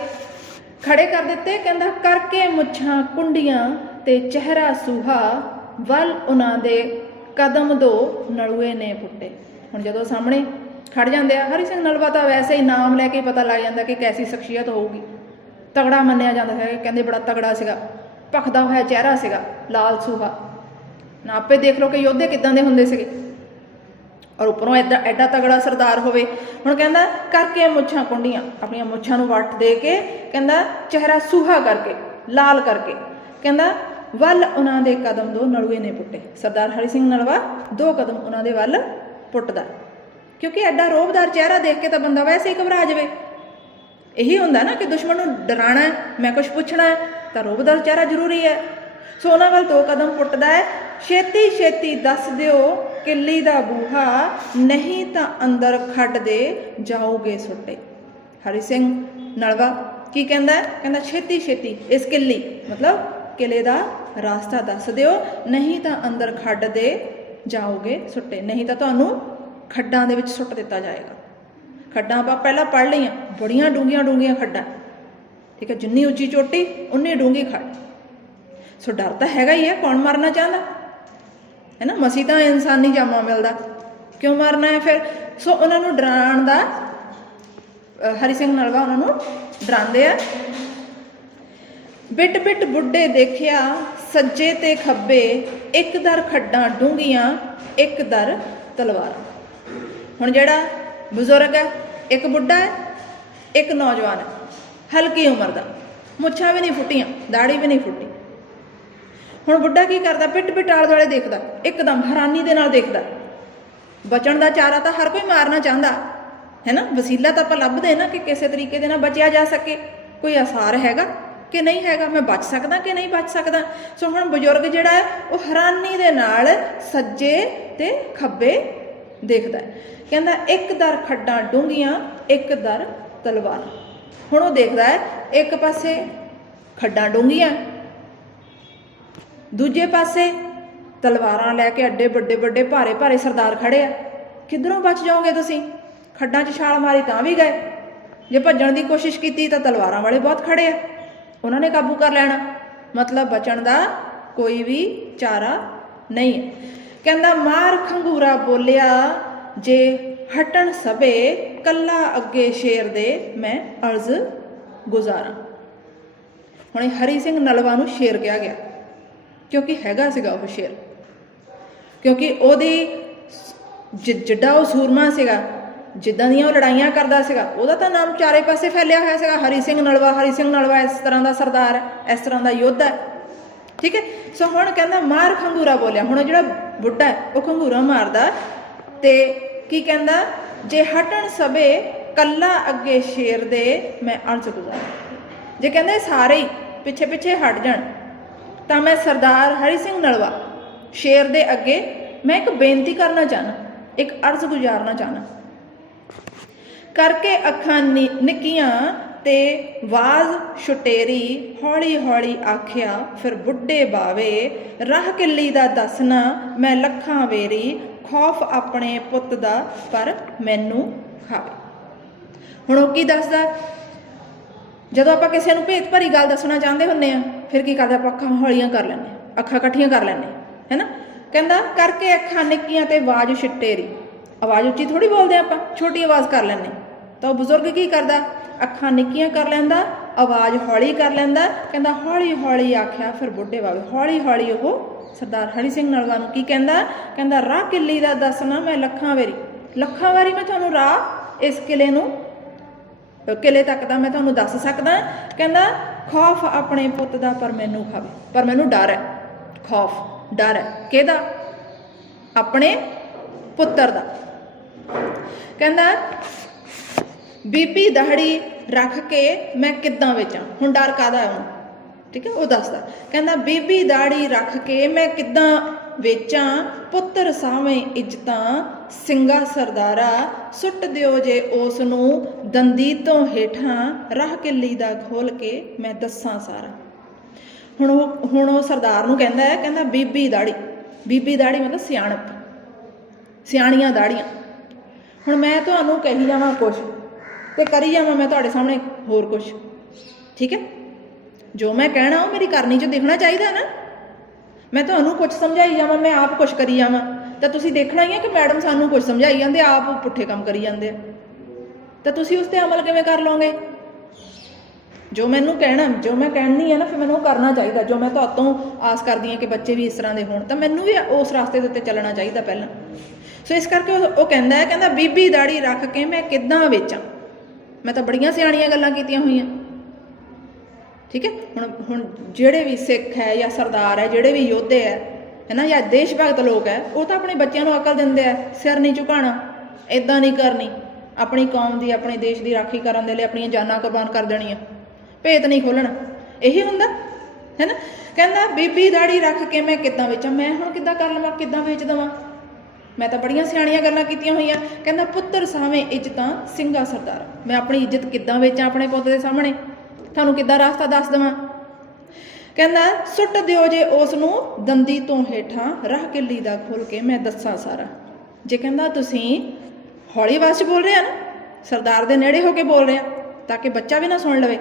ਖੜੇ ਕਰ ਦਿੱਤੇ। ਕਹਿੰਦਾ, ਕਰਕੇ ਮੁੱਛਾਂ, ਕੁੰਡੀਆਂ ਤੇ ਚਿਹਰਾ ਸੁਹਾ ਵੱਲ ਉਹਨਾਂ ਦੇ ਕਦਮ ਦੋ ਨਲੂਏ ਨੇ ਪੁੱਟੇ। ਹੁਣ ਜਦੋਂ ਸਾਹਮਣੇ ਖੜ ਜਾਂਦੇ ਆ, ਹਰੀ ਸਿੰਘ ਨਲਵਾ ਤਾਂ ਵੈਸੇ ਹੀ ਨਾਮ ਲੈ ਕੇ ਪਤਾ ਲੱਗ ਜਾਂਦਾ ਕਿ ਕੈਸੀ ਸ਼ਖਸੀਅਤ ਹੋਊਗੀ। ਤਗੜਾ ਮੰਨਿਆ ਜਾਂਦਾ ਹੈ, ਕਹਿੰਦੇ ਬੜਾ ਤਗੜਾ ਸੀਗਾ। ਭਖਦਾ ਹੋਇਆ ਚਿਹਰਾ ਸੀਗਾ, ਲਾਲ ਸੂਹਾ। ਨਾ ਆਪੇ ਦੇਖ ਲਓ ਕਿ ਯੋਧੇ ਕਿਦਾਂ ਦੇ ਹੁੰਦੇ ਸੀਗੇ। ਔਰ ਉੱਪਰੋਂ ਐਡਾ ਐਡਾ ਤਗੜਾ ਸਰਦਾਰ ਹੋਵੇ। ਹੁਣ ਕਹਿੰਦਾ, ਕਰਕੇ ਮੁੱਛਾਂ ਕੁੰਡੀਆਂ। ਆਪਣੀਆਂ ਮੁੱਛਾਂ ਨੂੰ ਵੱਟ ਦੇ ਕੇ ਕਹਿੰਦਾ, ਚਿਹਰਾ ਸੁਹਾ ਕਰਕੇ, ਲਾਲ ਕਰਕੇ। ਕਹਿੰਦਾ ਵੱਲ ਉਹਨਾਂ ਦੇ ਕਦਮ ਦੋ ਨਲੂਏ ਨੇ ਪੁੱਟੇ। ਸਰਦਾਰ ਹਰੀ ਸਿੰਘ ਨਲਵਾ ਦੋ ਕਦਮ ਉਹਨਾਂ ਦੇ ਵੱਲ ਪੁੱਟਦਾ। ਕਿਉਂਕਿ ਐਡਾ ਰੋਬਦਾਰ ਚਿਹਰਾ ਦੇਖ ਕੇ ਤਾਂ ਬੰਦਾ ਵੈਸੇ ਹੀ ਘਬਰਾ ਜਾਵੇ। ਇਹੀ ਹੁੰਦਾ ਨਾ ਕਿ ਦੁਸ਼ਮਣ ਨੂੰ ਡਰਾਣਾ ਮੈਂ ਕੁਝ ਪੁੱਛਣਾ ਤਾਂ ਰੋਬਦਾਰ ਚਿਹਰਾ ਜ਼ਰੂਰੀ ਹੈ। ਸੋ ਉਹਨਾਂ ਵੱਲ ਦੋ ਕਦਮ ਪੁੱਟਦਾ ਹੈ। ਛੇਤੀ ਛੇਤੀ ਦੱਸ ਦਿਓ, ਕਿੱਲੀ ਦਾ ਬੂਹਾ ਨਹੀਂ ਤਾਂ ਅੰਦਰ ਖੱਡ ਦੇ ਜਾਓਗੇ ਸੁੱਟੇ। ਹਰੀ ਸਿੰਘ ਨਲਵਾ ਕੀ ਕਹਿੰਦਾ ਕਹਿੰਦਾ ਛੇਤੀ ਛੇਤੀ ਇਸ ਕਿੱਲੀ, ਮਤਲਬ ਕਿਲੇ ਦਾ ਰਾਸਤਾ ਦੱਸ ਦਿਓ। ਨਹੀਂ ਤਾਂ ਅੰਦਰ ਖੱਡ ਦੇ ਜਾਓਗੇ ਸੁੱਟੇ। ਨਹੀਂ ਤਾਂ ਤੁਹਾਨੂੰ ਖੱਡਾਂ ਦੇ ਵਿੱਚ ਸੁੱਟ ਦਿੱਤਾ ਜਾਏਗਾ। ਖੱਡਾਂ ਆਪਾਂ ਪਹਿਲਾਂ ਪੜ੍ਹ ਲਈਆਂ। ਬੜੀਆਂ ਡੂੰਘੀਆਂ ਡੂੰਘੀਆਂ ਖੱਡਾਂ। ਠੀਕ ਹੈ, ਜਿੰਨੀ ਉੱਚੀ ਚੋਟੀ, ਉਨੀ ਡੂੰਘੀ ਖੱਡ। ਸੋ ਡਰ ਤਾਂ ਹੈਗਾ ਹੀ ਹੈ, ਕੌਣ ਮਰਨਾ ਚਾਹੁੰਦਾ? ਹੈ ਨਾ? ਮਸੀ ਤਾਂ ਇਨਸਾਨੀ ਜਾਮਾ ਮਿਲਦਾ। ਕਿਉਂ ਮਰਨਾ ਹੈ ਫਿਰ? ਸੋ ਉਹਨਾਂ ਨੂੰ ਡਰਾਉਣ ਦਾ ਹਰੀ ਸਿੰਘ ਨਲਵਾ ਉਹਨਾਂ ਨੂੰ ਡਰਾਉਂਦੇ ਆ। ਬਿਟ ਬਿਟ ਬੁੱਢੇ ਦੇਖਿਆ, ਸੱਜੇ ਤੇ ਖੱਬੇ, ਇੱਕ ਦਰ ਖੱਡਾਂ ਡੂੰਘੀਆਂ, ਇੱਕ ਦਰ ਤਲਵਾਰ। ਹੁਣ ਜਿਹੜਾ ਬਜ਼ੁਰਗ ਹੈ, ਇੱਕ ਬੁੱਢਾ ਹੈ, ਇੱਕ ਨੌਜਵਾਨ ਹੈ, ਹਲਕੀ ਉਮਰ ਦਾ। ਮੁੱਛਾਂ ਵੀ ਨਹੀਂ ਫੁੱਟੀਆਂ ਦਾੜੀ ਵੀ ਨਹੀਂ ਫੁੱਟੀ। ਹੁਣ ਬੁੱਢਾ ਕੀ ਕਰਦਾ? ਪਿੱਟ ਪਿੱਟ ਆਲੇ ਦੁਆਲੇ ਦੇਖਦਾ, ਇੱਕਦਮ ਹੈਰਾਨੀ ਦੇ ਨਾਲ ਦੇਖਦਾ। ਬਚਣ ਦਾ ਚਾਰਾ ਤਾਂ ਹਰ ਕੋਈ ਮਾਰਨਾ ਚਾਹੁੰਦਾ, ਹੈ ਨਾ? ਵਸੀਲਾ ਤਾਂ ਆਪਾਂ ਲੱਭਦੇ ਨਾ ਕਿ ਕਿਸੇ ਤਰੀਕੇ ਦੇ ਨਾਲ ਬਚਿਆ ਜਾ ਸਕੇ। ਕੋਈ ਆਸਾਰ ਹੈਗਾ? ਕਿ ਨਹੀਂ ਹੈਗਾ, ਮੈਂ ਬਚ ਸਕਦਾ ਕਿ ਨਹੀਂ ਬਚ ਸਕਦਾ? ਸੋ ਹੁਣ ਬਜ਼ੁਰਗ ਜਿਹੜਾ ਹੈ, ਉਹ ਹੈਰਾਨੀ ਦੇ ਨਾਲ ਸੱਜੇ ਤੇ ਖੱਬੇ ਦੇਖਦਾ ਹੈ। ਕਹਿੰਦਾ, ਇੱਕ ਦਰ ਖੱਡਾਂ ਡੂੰਘੀਆਂ, ਇੱਕ ਦਰ ਤਲਵਾਰ। ਹੁਣ ਉਹ ਦੇਖਦਾ ਹੈ, ਇੱਕ ਪਾਸੇ ਖੱਡਾਂ ਡੂੰਘੀਆਂ, ਦੂਜੇ ਪਾਸੇ ਤਲਵਾਰਾਂ ਲੈ ਕੇ ਅੱਡੇ ਵੱਡੇ ਵੱਡੇ ਭਾਰੇ ਭਾਰੇ ਸਰਦਾਰ ਖੜੇ ਆ। ਕਿੱਧਰੋਂ ਬਚ ਜਾਓਗੇ ਤੁਸੀਂ? ਖੱਡਾਂ 'ਚ ਛਾਲ ਮਾਰੀ ਤਾਂ ਵੀ ਗਏ। ਜੇ ਭੱਜਣ ਦੀ ਕੋਸ਼ਿਸ਼ ਕੀਤੀ ਤਾਂ ਤਲਵਾਰਾਂ ਵਾਲੇ ਬਹੁਤ ਖੜੇ ਆ। ਉਹਨਾਂ ਨੇ ਕਾਬੂ ਕਰ ਲੈਣਾ। ਮਤਲਬ ਬਚਣ ਦਾ ਕੋਈ ਵੀ ਚਾਰਾ ਨਹੀਂ। ਹੈ ਕਹਿੰਦਾ, ਮਾਰ ਖੰਗੂਰਾ ਬੋਲਿਆ ਜੇ ਹਟਣ ਸਭੇ, ਕੱਲਾ ਅੱਗੇ ਸ਼ੇਰ ਦੇ ਮੈਂ ਅਰਜ਼ ਗੁਜ਼ਾਰਾਂ। ਹੁਣ ਹਰੀ ਸਿੰਘ ਨਲਵਾ ਨੂੰ ਸ਼ੇਰ ਕਿਹਾ ਗਿਆ, ਕਿਉਂਕਿ ਹੈਗਾ ਸੀਗਾ ਉਹ ਸ਼ੇਰ। ਕਿਉਂਕਿ ਉਹਦੀ ਜਿੱਡਾ ਉਹ ਸੂਰਮਾ ਸੀਗਾ ਜਿੱਦਾਂ ਦੀਆਂ ਉਹ ਲੜਾਈਆਂ ਕਰਦਾ ਸੀਗਾ, ਉਹਦਾ ਤਾਂ ਨਾਮ ਚਾਰੇ ਪਾਸੇ ਫੈਲਿਆ ਹੋਇਆ ਸੀਗਾ, ਹਰੀ ਸਿੰਘ ਨਲਵਾ, ਹਰੀ ਸਿੰਘ ਨਲਵਾ ਇਸ ਤਰ੍ਹਾਂ ਦਾ ਸਰਦਾਰ ਹੈ, ਇਸ ਤਰ੍ਹਾਂ ਦਾ ਯੋਧਾ ਹੈ। ਠੀਕ ਹੈ? ਸੋ ਹੁਣ ਕਹਿੰਦਾ ਮਾਰ ਖੰਗੂਰਾ ਬੋਲਿਆ, ਹੁਣ ਉਹ ਜਿਹੜਾ ਬੁੱਢਾ ਹੈ, ਉਹ ਖੰਗੂਰਾ ਮਾਰਦਾ ਤੇ ਕੀ ਕਹਿੰਦਾ, ਜੇ ਹਟਣ ਸਭੇ ਕੱਲਾ ਅੱਗੇ ਸ਼ੇਰ ਦੇ, ਮੈਂ ਅਰਜ਼ ਗੁਜ਼ਾਰ ਜੇ ਕਹਿੰਦੇ ਸਾਰੇ ਹੀ ਪਿੱਛੇ ਪਿੱਛੇ ਹਟ ਜਾਣ, ਤਾਂ ਮੈਂ ਸਰਦਾਰ ਹਰੀ ਸਿੰਘ ਨਲਵਾ, ਸ਼ੇਰ ਦੇ ਅੱਗੇ ਮੈਂ ਇੱਕ ਬੇਨਤੀ ਕਰਨਾ ਚਾਹਨਾ ਇੱਕ ਅਰਜ਼ ਗੁਜ਼ਾਰਨਾ ਚਾਹਨਾ ਕਰਕੇ ਅੱਖਾਂ ਨਿ- ਨਿੱਕੀਆਂ ਤੇ ਵਾਜ਼ ਛੁਟੇਰੀ ਹੌਲੀ ਹੌਲੀ ਆਖਿਆ ਫਿਰ ਬੁੱਢੇ ਬਾਵੇ ਰਾਹ ਕਿੱਲੀ ਦਾ ਦੱਸਣਾ ਮੈਂ ਲੱਖਾਂ ਵੇਰੀ ਖੌਫ ਆਪਣੇ ਪੁੱਤ ਦਾ ਪਰ ਮੈਨੂੰ ਖਾਵੇ। ਹੁਣ ਉਹ ਕੀ ਦੱਸਦਾ? ਜਦੋਂ ਆਪਾਂ ਕਿਸੇ ਨੂੰ ਭੇਤ ਭਰੀ ਗੱਲ ਦੱਸਣਾ ਚਾਹੁੰਦੇ ਹੁੰਨੇ ਆ ਫਿਰ ਕੀ ਕਰਦੇ ਆਪਾਂ? ਅੱਖਾਂ ਹੌਲੀਆਂ ਕਰ ਲੈਂਦੇ ਹਾਂ, ਅੱਖਾਂ ਇਕੱਠੀਆਂ ਕਰ ਲੈਂਦੇ ਹਾਂ, ਹੈਨਾ? ਕਹਿੰਦਾ ਕਰਕੇ ਅੱਖਾਂ ਨਿੱਕੀਆਂ ਤੇ ਆਵਾਜ਼ ਛਿੱਟੇਰੀ। ਆਵਾਜ਼ ਉੱਚੀ ਥੋੜੀ ਬੋਲਦੇ ਆਪਾਂ ਛੋਟੀ ਆਵਾਜ਼ ਕਰ ਲੈਂਦੇ ਤਾਂ ਉਹ ਬਜ਼ੁਰਗ ਕੀ ਕਰਦਾ? ਅੱਖਾਂ ਨਿੱਕੀਆਂ ਕਰ ਲੈਂਦਾ, ਆਵਾਜ਼ ਹੌਲੀ ਕਰ ਲੈਂਦਾ, ਕਹਿੰਦਾ, ਹੌਲੀ ਹੌਲੀ ਆਖਿਆ ਫਿਰ ਬੁੱਢੇ ਬਾਵੇ ਹੌਲੀ ਹੌਲੀ ਉਹ ਸਰਦਾਰ ਹਰੀ ਸਿੰਘ ਨਲਵਾ ਨੂੰ ਕੀ ਕਹਿੰਦਾ? ਕਹਿੰਦਾ, ਰਾਹ ਕਿੱਲੀ ਦਾ ਦੱਸਣਾ ਮੈਂ ਲੱਖਾਂ ਵਾਰੀ। ਲੱਖਾਂ ਵਾਰੀ ਮੈਂ ਤੁਹਾਨੂੰ ਰਾਹ ਇਸ ਕਿਲੇ ਨੂੰ, ਕਿਲੇ ਤੱਕ ਦਾ ਮੈਂ ਤੁਹਾਨੂੰ ਦੱਸ ਸਕਦਾ। ਕਹਿੰਦਾ, ਖੌਫ ਆਪਣੇ ਪੁੱਤ ਦਾ ਪਰ ਮੈਨੂੰ ਖਾਵੇ। ਪਰ ਮੈਨੂੰ ਡਰ ਹੈ। ਖੌਫ, ਡਰ ਹੈ। ਕਿਹਦਾ? ਆਪਣੇ ਪੁੱਤਰ ਦਾ। ਕਹਿੰਦਾ ਬੀਬੀ ਦਾੜੀ ਰੱਖ ਕੇ ਮੈਂ ਕਿੱਦਾਂ ਵੇਚਾਂ? ਹੁਣ ਡਰ ਕਾਦਾ ਹੈ ਉਹਨੂੰ ਠੀਕ ਹੈ, ਉਹ ਦੱਸਦਾ। ਕਹਿੰਦਾ, ਬੀਬੀ ਦਾੜੀ ਰੱਖ ਕੇ ਮੈਂ ਕਿੱਦਾਂ ਵੇਚਾਂ? ਪੁੱਤਰ ਸਾਵੇਂ ਇੱਜ਼ਤਾਂ, ਸਿੰਘਾ ਸਰਦਾਰਾ, ਸੁੱਟ ਦਿਓ ਜੇ ਉਸ ਨੂੰ ਦੰਦੀ ਤੋਂ ਹੇਠਾਂ ਰਾਹ ਕਿੱਲੀ ਦਾ ਖੋਲ ਕੇ ਮੈਂ ਦੱਸਾਂ ਸਾਰਾ। ਹੁਣ ਉਹ ਹੁਣ ਉਹ ਸਰਦਾਰ ਨੂੰ ਕਹਿੰਦਾ ਹੈ, ਕਹਿੰਦਾ, ਬੀਬੀ ਦਾੜੀ ਬੀਬੀ ਦਾੜੀ ਮਤਲਬ ਸਿਆਣਪ, ਸਿਆਣੀਆਂ ਦਾੜੀਆਂ। ਹੁਣ ਮੈਂ ਤੁਹਾਨੂੰ ਕਹੀ ਜਾਵਾਂ ਕੁਛ ਤੇ ਕਰੀ ਜਾਵਾਂ ਮੈਂ ਤੁਹਾਡੇ ਸਾਹਮਣੇ ਹੋਰ ਕੁਛ। ਠੀਕ ਹੈ? ਜੋ ਮੈਂ ਕਹਿਣਾ ਉਹ ਮੇਰੀ ਕਰਨੀ ਚ ਦੇਖਣਾ ਚਾਹੀਦਾ ਨਾ। ਮੈਂ ਤੁਹਾਨੂੰ ਕੁਝ ਸਮਝਾਈ ਜਾਵਾਂ, ਮੈਂ ਆਪ ਕੁਝ ਕਰੀ ਜਾਵਾਂ। ਤਾਂ ਤੁਸੀਂ ਦੇਖਣਾ ਹੀ ਹੈ ਕਿ ਮੈਡਮ ਸਾਨੂੰ ਕੁਝ ਸਮਝਾਈ ਜਾਂਦੇ, ਆਪ ਪੁੱਠੇ ਕੰਮ ਕਰੀ ਜਾਂਦੇ ਆ। ਤਾਂ ਤੁਸੀਂ ਉਸ ਤੇ ਅਮਲ ਕਿਵੇਂ ਕਰ ਲਓਗੇ? ਜੋ ਮੈਨੂੰ ਕਹਿਣਾ, ਜੋ ਮੈਂ ਕਹਿਣੀ ਹੈ ਨਾ, ਫਿਰ ਮੈਨੂੰ ਉਹ ਕਰਨਾ ਚਾਹੀਦਾ। ਜੋ ਮੈਂ ਤੁਹਾਤੋਂ ਆਸ ਕਰਦੀ ਹਾਂ ਕਿ ਬੱਚੇ ਵੀ ਇਸ ਤਰ੍ਹਾਂ ਦੇ ਹੋਣ, ਤਾਂ ਮੈਨੂੰ ਵੀ ਉਸ ਰਸਤੇ ਦੇ ਉੱਤੇ ਚੱਲਣਾ ਚਾਹੀਦਾ ਪਹਿਲਾਂ। ਸੋ ਇਸ ਕਰਕੇ ਉਹ ਉਹ ਕਹਿੰਦਾ ਹੈ, ਕਹਿੰਦਾ, ਬੀਬੀ ਦਾੜੀ ਰੱਖ ਕੇ ਮੈਂ ਕਿੱਦਾਂ ਵੇਚਾਂ? ਮੈਂ ਤਾਂ ਬੜੀਆਂ ਸਿਆਣੀਆਂ ਗੱਲਾਂ ਕੀਤੀਆਂ ਹੋਈਆਂ। ਠੀਕ ਹੈ? ਹੁਣ ਹੁਣ ਜਿਹੜੇ ਵੀ ਸਿੱਖ ਹੈ ਜਾਂ ਸਰਦਾਰ ਹੈ, ਜਿਹੜੇ ਵੀ ਯੋਧੇ ਹੈ, ਹੈਨਾ, ਜਾਂ ਦੇਸ਼ ਭਗਤ ਲੋਕ ਹੈ, ਉਹ ਤਾਂ ਆਪਣੇ ਬੱਚਿਆਂ ਨੂੰ ਅਕਲ ਦਿੰਦੇ ਆ, ਸਿਰ ਨਹੀਂ ਝੁਕਾਣਾ ਇਦਾਂ ਨਹੀਂ ਕਰਨੀ। ਆਪਣੀ ਕੌਮ ਦੀ, ਆਪਣੇ ਦੇਸ਼ ਦੀ ਰਾਖੀ ਕਰਨ ਦੇ ਲਈ ਆਪਣੀਆਂ ਜਾਨਾਂ ਕੁਰਬਾਨ ਕਰ ਦੇਣੀਆਂ। ਭੇਤ ਨਹੀਂ ਖੋਲਣਾ ਇਹੀ ਹੁੰਦਾ, ਹੈਨਾ? ਕਹਿੰਦਾ, ਬੀਬੀ ਦਾੜੀ ਰੱਖ ਕੇ ਮੈਂ ਕਿੱਦਾਂ ਵੇਚਾਂ? ਮੈਂ ਹੁਣ ਕਿੱਦਾਂ ਕਰ ਲਵਾਂ, ਕਿੱਦਾਂ ਵੇਚ ਦਵਾਂ? ਮੈਂ ਤਾਂ ਬੜੀਆਂ ਸਿਆਣੀਆਂ ਗੱਲਾਂ ਕੀਤੀਆਂ ਹੋਈਆਂ। ਕਹਿੰਦਾ, ਪੁੱਤਰ ਸਾਵੇਂ ਇੱਜ਼ਤਾਂ ਸਿੰਘਾ ਸਰਦਾਰ। ਮੈਂ ਆਪਣੀ ਇੱਜ਼ਤ ਕਿੱਦਾਂ ਵੇਚਾਂ ਆਪਣੇ ਪੁੱਤ ਦੇ ਸਾਹਮਣੇ? ਤੁਹਾਨੂੰ ਕਿੱਦਾਂ ਰਸਤਾ ਦੱਸ ਦਵਾਂ? ਕਹਿੰਦਾ, ਸੁੱਟ ਦਿਓ ਜੇ ਉਸ ਨੂੰ ਦੰਦੀ ਤੋਂ ਹੇਠਾਂ ਰਾਹ ਕਿੱਲੀ ਦਾ ਖੋਲ ਕੇ ਮੈਂ ਦੱਸਾਂ ਸਾਰਾ। ਜੇ ਕਹਿੰਦਾ, ਤੁਸੀਂ ਹੌਲੀ ਆਵਾਜ਼ ਬੋਲ ਰਹੇ ਆ ਨਾ, ਸਰਦਾਰ ਦੇ ਨੇੜੇ ਹੋ ਕੇ ਬੋਲ ਰਹੇ ਆ, ਤਾਂ ਕਿ ਬੱਚਾ ਵੀ ਨਾ ਸੁਣ ਲਵੇ।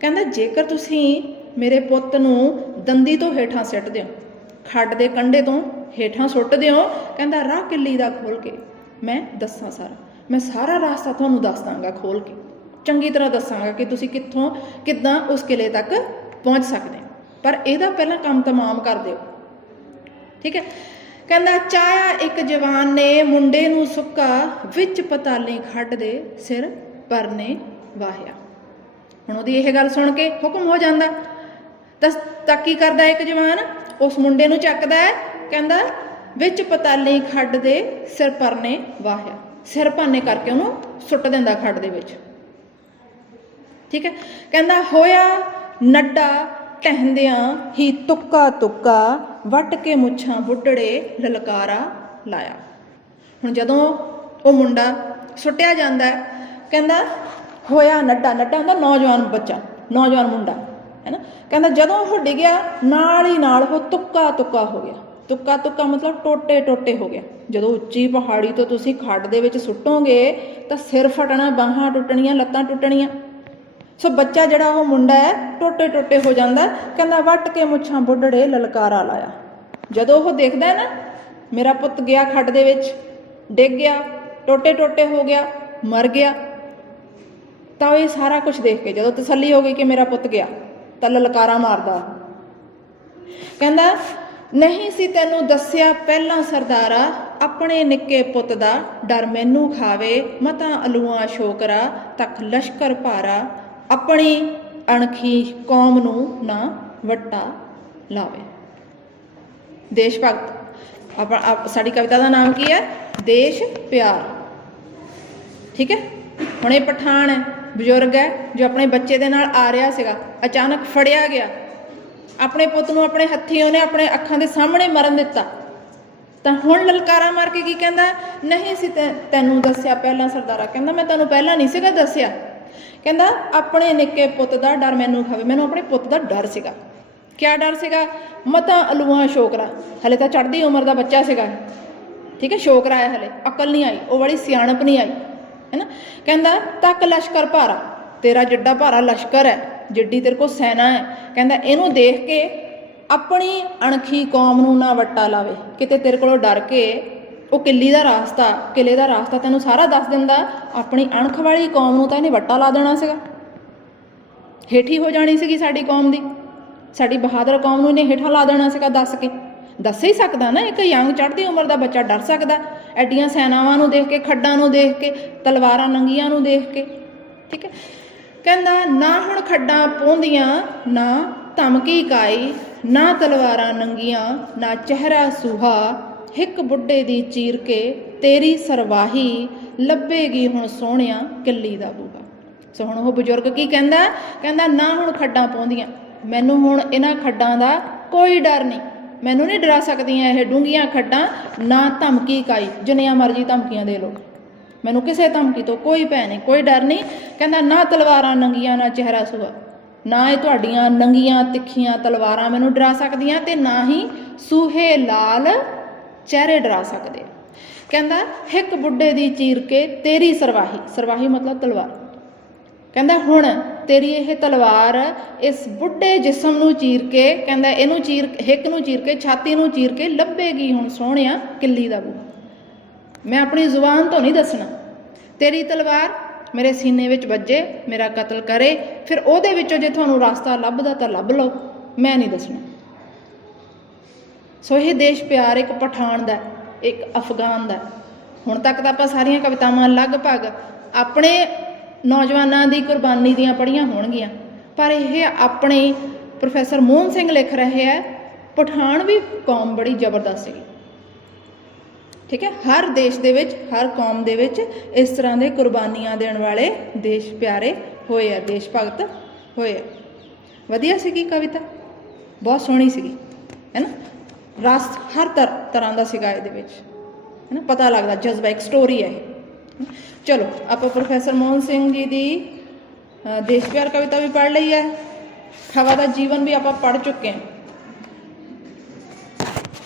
ਕਹਿੰਦਾ, ਜੇਕਰ ਤੁਸੀਂ ਮੇਰੇ ਪੁੱਤ ਨੂੰ ਦੰਦੀ ਤੋਂ ਹੇਠਾਂ ਸਿੱਟ ਦਿਓ ਖੱਡ ਦੇ ਕੰਢੇ ਤੋਂ ਹੇਠਾਂ ਸੁੱਟ ਦਿਓ। ਕਹਿੰਦਾ, ਰਾਹ ਕਿੱਲੀ ਦਾ ਖੋਲ ਕੇ ਮੈਂ ਦੱਸਾਂ ਸਾਰਾ। ਮੈਂ ਸਾਰਾ ਰਸਤਾ ਤੁਹਾਨੂੰ ਦੱਸ ਦਾਂਗਾ ਖੋਲ ਕੇ। ਚੰਗੀ ਤਰ੍ਹਾਂ ਦੱਸਾਂਗਾ ਕਿ ਤੁਸੀਂ ਕਿੱਥੋਂ, ਕਿੱਦਾਂ ਉਸ ਕਿਲੇ ਤੱਕ ਪਹੁੰਚ ਸਕਦੇ ਪਰ ਇਹਦਾ ਪਹਿਲਾਂ ਕੰਮ ਤਮਾਮ ਕਰ ਦਿਓ। ਠੀਕ ਹੈ? ਕਹਿੰਦਾ, ਚਾਇਆ ਇੱਕ ਜਵਾਨ ਨੇ ਮੁੰਡੇ ਨੂੰ ਸੁੱਕਾ ਵਿੱਚ ਪਤਾਲੀ ਖੱਡ ਦੇ ਸਿਰ ਪਰਨੇ ਵਾਹਿਆ। ਹੁਣ ਉਹਦੀ ਇਹ ਗੱਲ ਸੁਣ ਕੇ ਹੁਕਮ ਹੋ ਜਾਂਦਾ। ਤਾਂ ਤਾਂ ਕੀ ਕਰਦਾ ਇੱਕ ਜਵਾਨ? ਉਸ ਮੁੰਡੇ ਨੂੰ ਚੱਕਦਾ ਹੈ, ਕਹਿੰਦਾ, ਵਿੱਚ ਪਤਾਲੀ ਖੱਡ ਦੇ ਸਿਰ ਪਰਨੇ ਵਾਹਿਆ। ਸਿਰ ਪਾਨੇ ਕਰਕੇ ਉਹਨੂੰ ਸੁੱਟ ਦਿੰਦਾ ਖੱਡ ਦੇ ਵਿੱਚ। ਠੀਕ ਹੈ? ਕਹਿੰਦਾ, ਹੋਇਆ ਨੱਡਾ ਟਹਿੰਦਿਆਂ ਹੀ ਤੁੱਕਾ ਤੁੱਕਾ ਵੱਟ ਕੇ ਮੁੱਛਾਂ ਬੁੱਢੜੇ ਲਲਕਾਰਾ ਲਾਇਆ। ਹੁਣ ਜਦੋਂ ਉਹ ਮੁੰਡਾ ਸੁੱਟਿਆ ਜਾਂਦਾ ਕਹਿੰਦਾ, ਹੋਇਆ ਨੱਡਾ। ਨੱਡਾ ਹੁੰਦਾ ਨੌਜਵਾਨ ਬੱਚਾ, ਨੌਜਵਾਨ ਮੁੰਡਾ। ਹੈ ਨਾ? ਕਹਿੰਦਾ ਜਦੋਂ ਉਹ ਡਿੱਗਿਆ, ਨਾਲ ਹੀ ਨਾਲ ਉਹ ਤੁੱਕਾ ਤੁੱਕਾ ਹੋ ਗਿਆ। ਤੁੱਕਾ ਤੁੱਕਾ ਮਤਲਬ ਟੋਟੇ ਟੋਟੇ ਹੋ ਗਿਆ। ਜਦੋਂ ਉੱਚੀ ਪਹਾੜੀ ਤੋਂ ਤੁਸੀਂ ਖੱਡ ਦੇ ਵਿੱਚ ਸੁੱਟੋਗੇ, ਤਾਂ ਸਿਰ ਫਟਣਾ, ਬਾਹਾਂ ਟੁੱਟਣੀਆਂ, ਲੱਤਾਂ ਟੁੱਟਣੀਆਂ। ਸੋ ਬੱਚਾ ਜਿਹੜਾ ਉਹ ਮੁੰਡਾ ਹੈ, ਟੋਟੇ ਟੋਟੇ ਹੋ ਜਾਂਦਾ। ਕਹਿੰਦਾ ਵੱਟ ਕੇ ਮੁੱਛਾਂ ਬੁੱਢੜੇ ਲਲਕਾਰਾ ਲਾਇਆ। ਜਦੋਂ ਉਹ ਦੇਖਦਾ ਨਾ, ਮੇਰਾ ਪੁੱਤ ਗਿਆ ਖੱਡ ਦੇ ਵਿੱਚ, ਡਿੱਗ ਗਿਆ, ਟੋਟੇ ਟੋਟੇ ਹੋ ਗਿਆ, ਮਰ ਗਿਆ। ਤਾਂ ਉਹ ਇਹ ਸਾਰਾ ਕੁਝ ਦੇਖ ਕੇ ਜਦੋਂ ਤਸੱਲੀ ਹੋ ਗਈ ਕਿ ਮੇਰਾ ਪੁੱਤ ਗਿਆ। ਤਾਂ ਲਲਕਾਰਾ ਮਾਰਦਾ। ਕਹਿੰਦਾ, ਨਹੀਂ ਸੀ ਤੈਨੂੰ ਦੱਸਿਆ ਪਹਿਲਾਂ ਸਰਦਾਰਾ, ਆਪਣੇ ਨਿੱਕੇ ਪੁੱਤ ਦਾ ਡਰ ਮੈਨੂੰ ਖਾਵੇ, ਮਤਾਂ ਅਲੂਆਂ ਸ਼ੋਕਰਾ, ਤੱਕ ਲਸ਼ਕਰ ਭਾਰਾ, ਆਪਣੀ ਅਣਖੀ ਕੌਮ ਨੂੰ ਨਾ ਵੱਟਾ ਲਾਵੇ। ਦੇਸ਼ ਭਗਤ, ਆਪਾ, ਆਪ- ਸਾਡੀ ਕਵਿਤਾ ਦਾ ਨਾਮ ਕੀ ਹੈ? ਦੇਸ਼ ਪਿਆਰ। ਠੀਕ ਹੈ? ਹੁਣ ਇਹ ਪਠਾਨ ਹੈ। ਬਜ਼ੁਰਗ ਹੈ ਜੋ ਆਪਣੇ ਬੱਚੇ ਦੇ ਨਾਲ ਆ ਰਿਹਾ ਸੀਗਾ, ਅਚਾਨਕ ਫੜਿਆ ਗਿਆ। ਆਪਣੇ ਪੁੱਤ ਨੂੰ ਆਪਣੇ ਹੱਥੀਂ ਉਹਨੇ ਆਪਣੇ ਅੱਖਾਂ ਦੇ ਸਾਹਮਣੇ ਮਰਨ ਦਿੱਤਾ। ਤਾਂ ਹੁਣ ਲਲਕਾਰਾ ਮਾਰ ਕੇ ਕੀ ਕਹਿੰਦਾ? ਨਹੀਂ ਸੀ ਤੈ- ਤੈਨੂੰ ਦੱਸਿਆ ਪਹਿਲਾਂ ਸਰਦਾਰਾ, ਕਹਿੰਦਾ, ਮੈਂ ਤੈਨੂੰ ਪਹਿਲਾਂ ਨਹੀਂ ਸੀਗਾ ਦੱਸਿਆ। ਕਹਿੰਦਾ, ਆਪਣੇ ਨਿੱਕੇ ਪੁੱਤ ਦਾ ਡਰ ਮੈਨੂੰ ਖਾਵੇ, ਮੈਨੂੰ ਆਪਣੇ ਪੁੱਤ ਦਾ ਡਰ ਸੀਗਾ। ਕਿਆ ਡਰ ਸੀਗਾ? ਮਤਾਂ ਅਲੂਆਂ ਸ਼ੋਕਰਾ ਹਲੇ ਤਾਂ ਚੜ੍ਹਦੀ ਉਮਰ ਦਾ ਬੱਚਾ ਸੀਗਾ। ਠੀਕ ਹੈ ਸ਼ੋਕਰਾ ਆਇਆ ਹਲੇ, ਅਕਲ ਨਹੀਂ ਆਈ, ਉਹ ਵਾਲੀ ਸਿਆਣਪ ਨਹੀਂ ਆਈ। ਹੈਨਾ? ਕਹਿੰਦਾ, ਤੱਕ ਲਸ਼ਕਰ ਭਾਰਾ, ਤੇਰਾ ਜਿੱਡਾ ਭਾਰਾ ਲਸ਼ਕਰ ਹੈ, ਜਿੱਡੀ ਤੇਰੇ ਕੋਲ ਸੈਨਾ ਹੈ। ਕਹਿੰਦਾ, ਇਹਨੂੰ ਦੇਖ ਕੇ ਆਪਣੀ ਅਣਖੀ ਕੌਮ ਨੂੰ ਨਾ ਵੱਟਾ ਲਾਵੇ। ਕਿਤੇ ਤੇਰੇ ਕੋਲੋਂ ਡਰ ਕੇ ਉਹ ਕਿੱਲੀ ਦਾ ਰਾਸਤਾ, ਕਿਲੇ ਦਾ ਰਾਸਤਾ ਤੈਨੂੰ ਸਾਰਾ ਦੱਸ ਦਿੰਦਾ, ਆਪਣੀ ਅਣਖ ਵਾਲੀ ਕੌਮ ਨੂੰ ਤਾਂ ਇਹਨੇ ਵੱਟਾ ਲਾ ਦੇਣਾ ਸੀਗਾ। ਹੇਠੀ ਹੋ ਜਾਣੀ ਸੀਗੀ ਸਾਡੀ ਕੌਮ ਦੀ। ਸਾਡੀ ਬਹਾਦਰ ਕੌਮ ਨੂੰ ਇਹਨੇ ਹੇਠਾਂ ਲਾ ਦੇਣਾ ਸੀਗਾ ਦੱਸ ਕੇ। ਦੱਸ ਹੀ ਸਕਦਾ ਨਾ, ਇੱਕ ਯੰਗ ਚੜ੍ਹਦੀ ਉਮਰ ਦਾ ਬੱਚਾ ਡਰ ਸਕਦਾ। ਐਡੀਆਂ ਸੈਨਾਵਾਂ ਨੂੰ ਦੇਖ ਕੇ, ਖੱਡਾਂ ਨੂੰ ਦੇਖ ਕੇ, ਤਲਵਾਰਾਂ ਨੰਗੀਆਂ ਨੂੰ ਦੇਖ ਕੇ, ਠੀਕ ਹੈ? ਕਹਿੰਦਾ, ਨਾ ਹੁਣ ਖੱਡਾਂ ਪੋਂਦੀਆਂ, ਨਾ ਧਮਕੀ ਕਾਈ, ਨਾ ਤਲਵਾਰਾਂ ਨੰਗੀਆਂ, ਨਾ ਚਿਹਰਾ ਸੁਹਾ, ਇੱਕ ਬੁੱਢੇ ਦੀ ਚੀਰ ਕੇ ਤੇਰੀ ਸਰਵਾਹੀ ਲੱਭੇਗੀ ਹੁਣ ਸੋਹਣਿਆ ਕਿੱਲੀ ਦਾ ਬੂਹਾ। ਸੋ ਹੁਣ ਉਹ ਬਜ਼ੁਰਗ ਕੀ ਕਹਿੰਦਾ? ਕਹਿੰਦਾ, ਨਾ ਹੁਣ ਖੱਡਾਂ ਪਾਉਂਦੀਆਂ ਮੈਨੂੰ ਹੁਣ ਇਹਨਾਂ ਖੱਡਾਂ ਦਾ ਕੋਈ ਡਰ ਨਹੀਂ। ਮੈਨੂੰ ਨਹੀਂ ਡਰਾ ਸਕਦੀਆਂ ਇਹ ਡੂੰਘੀਆਂ ਖੱਡਾਂ, ਨਾ ਧਮਕੀ ਕਾਈ, ਜਿੰਨੀਆਂ ਮਰਜ਼ੀ ਧਮਕੀਆਂ ਦੇ ਲੋ ਮੈਨੂੰ ਕਿਸੇ ਧਮਕੀ ਤੋਂ ਕੋਈ ਭੈ ਨਹੀਂ, ਕੋਈ ਡਰ ਨਹੀਂ। ਕਹਿੰਦਾ, ਨਾ ਤਲਵਾਰਾਂ ਨੰਗੀਆਂ, ਨਾ ਚਿਹਰਾ ਸੁਹਾ ਨਾ ਇਹ ਤੁਹਾਡੀਆਂ ਨੰਗੀਆਂ, ਤਿੱਖੀਆਂ ਤਲਵਾਰਾਂ ਮੈਨੂੰ ਡਰਾ ਸਕਦੀਆਂ ਤੇ ਨਾ ਹੀ ਸੂਹੇ ਲਾਲ ਚਿਹਰੇ ਡਰਾ ਸਕਦੇ। ਕਹਿੰਦਾ, ਇੱਕ ਬੁੱਢੇ ਦੀ ਚੀਰ ਕੇ ਤੇਰੀ ਸਰਵਾਹੀ। ਸਰਵਾਹੀ ਮਤਲਬ ਤਲਵਾਰ। ਕਹਿੰਦਾ, ਹੁਣ ਤੇਰੀ ਇਹ ਤਲਵਾਰ ਇਸ ਬੁੱਢੇ ਜਿਸਮ ਨੂੰ ਚੀਰ ਕੇ, ਕਹਿੰਦਾ ਇਹਨੂੰ ਚੀਰ, ਹਿੱਕ ਨੂੰ ਚੀਰ ਕੇ, ਛਾਤੀ ਨੂੰ ਚੀਰ ਕੇ ਲੱਭੇਗੀ ਹੁਣ ਸੋਹਣਿਆ ਕਿੱਲੀ ਦਾ ਬੂਹਾ। ਮੈਂ ਆਪਣੀ ਜ਼ੁਬਾਨ ਤੋਂ ਨਹੀਂ ਦੱਸਣਾ। ਤੇਰੀ ਤਲਵਾਰ ਮੇਰੇ ਸੀਨੇ ਵਿੱਚ ਵੱਜੇ, ਮੇਰਾ ਕਤਲ ਕਰੇ, ਫਿਰ ਉਹਦੇ ਵਿੱਚੋਂ ਜੇ ਤੁਹਾਨੂੰ ਰਸਤਾ ਲੱਭਦਾ ਤਾਂ ਲੱਭ ਲਓ, ਮੈਂ ਨਹੀਂ ਦੱਸਣਾ। ਸੋ ਇਹ ਦੇਸ਼ ਪਿਆਰ ਇੱਕ ਪਠਾਨ ਦਾ, ਇੱਕ ਅਫਗਾਨ ਦਾ। ਹੁਣ ਤੱਕ ਤਾਂ ਆਪਾਂ ਸਾਰੀਆਂ ਕਵਿਤਾਵਾਂ ਲਗਭਗ ਆਪਣੇ ਨੌਜਵਾਨਾਂ ਦੀ ਕੁਰਬਾਨੀ ਦੀਆਂ ਪੜੀਆਂ ਹੋਣਗੀਆਂ। ਪਰ ਇਹ ਆਪਣੇ ਪ੍ਰੋਫੈਸਰ ਮੋਹਨ ਸਿੰਘ ਲਿਖ ਰਹੇ ਹੈ, ਪਠਾਨ ਵੀ ਕੌਮ ਬੜੀ ਜ਼ਬਰਦਸਤ ਸੀਗੀ। ਠੀਕ ਹੈ, ਹਰ ਦੇਸ਼ ਦੇ ਵਿੱਚ, ਹਰ ਕੌਮ ਦੇ ਵਿੱਚ ਇਸ ਤਰ੍ਹਾਂ ਦੇ ਕੁਰਬਾਨੀਆਂ ਦੇਣ ਵਾਲੇ ਦੇਸ਼ ਪਿਆਰੇ ਹੋਏ ਆ, ਦੇਸ਼ ਭਗਤ ਹੋਏ ਆ। ਵਧੀਆ ਸੀਗੀ ਕਵਿਤਾ, ਬਹੁਤ ਸੋਹਣੀ ਸੀਗੀ, ਹੈ ਨਾ? ਰਸ ਹਰ ਤਰ- ਤਰ੍ਹਾਂ ਦਾ ਸੀਗਾ ਇਹਦੇ ਵਿੱਚ, ਹੈ ਨਾ? ਪਤਾ ਲੱਗਦਾ, ਜਜ਼ਬਾ ਇੱਕ ਸਟੋਰੀ ਹੈ ਇਹ ਚਲੋ, ਆਪਾਂ ਪ੍ਰੋਫੈਸਰ ਮੋਹਨ ਸਿੰਘ ਜੀ ਦੀ ਦੇਸ਼ ਪਿਆਰ ਕਵਿਤਾ ਵੀ ਪੜ੍ਹ ਲਈ ਹੈ। ਹਵਾ ਦਾ ਜੀਵਨ ਵੀ ਆਪਾਂ ਪੜ੍ਹ ਚੁੱਕੇ ਹਾਂ।